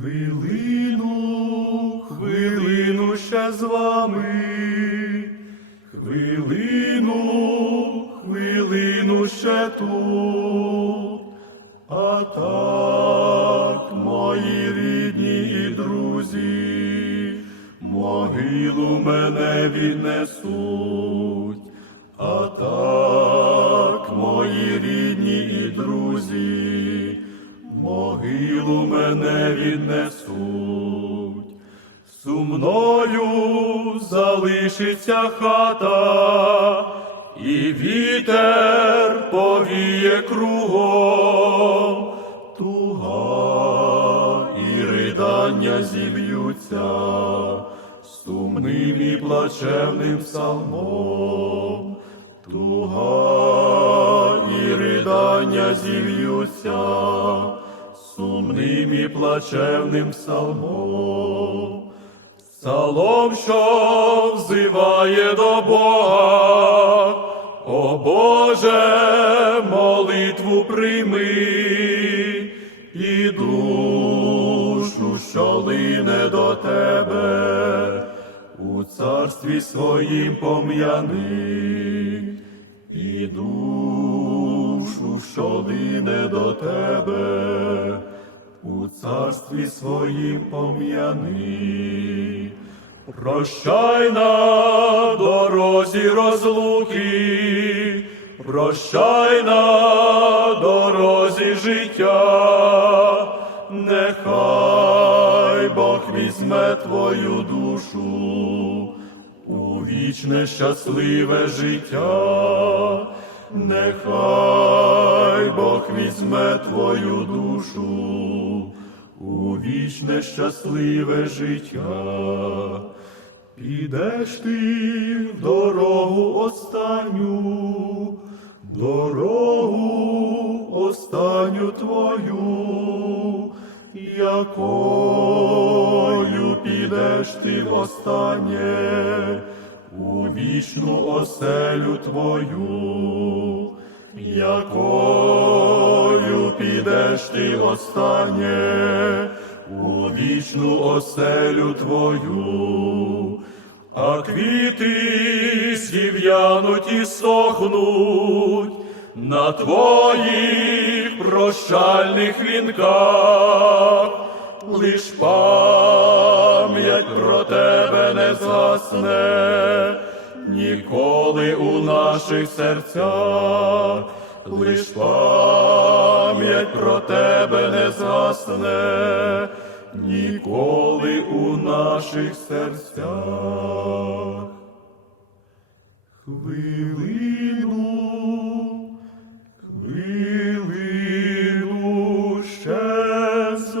Хвилину, хвилину ще з вами. Хвилину, хвилину ще тут. А так, мої рідні і друзі, могилу мене віднесуть. А так, мої рідні і друзі, могилу мене віднесуть. Сумною залишиться хата, і вітер повіє кругом, туга і ридання зів'ються сумним і плачевним псалмом, туга і ридання зів'ються сумним і плачевним псалмом. Псалом, що взиває до Бога, о Боже, молитву прийми і душу, що лине до тебе, у царстві своїм пом'яни, і душу, що лине до тебе, у царстві своїм пом'яни. Прощай на дорозі розлуки, прощай на дорозі життя, нехай Бог візьме твою душу у вічне щасливе життя, нехай Бог візьме твою душу у вічне щасливе життя. Підеш ти в дорогу останню, дорогу останню твою, якою підеш ти востаннє у вічну оселю твою, якою підеш ти останнє у вічну оселю твою, а квіти зів'януть і сохнуть на твоїх прощальних вінках, лиш пам'ять про тебе не згасне ніколи у наших серцях, лиш пам'ять про тебе не засне ніколи у наших серцях. Хвилину, хвилину ще з.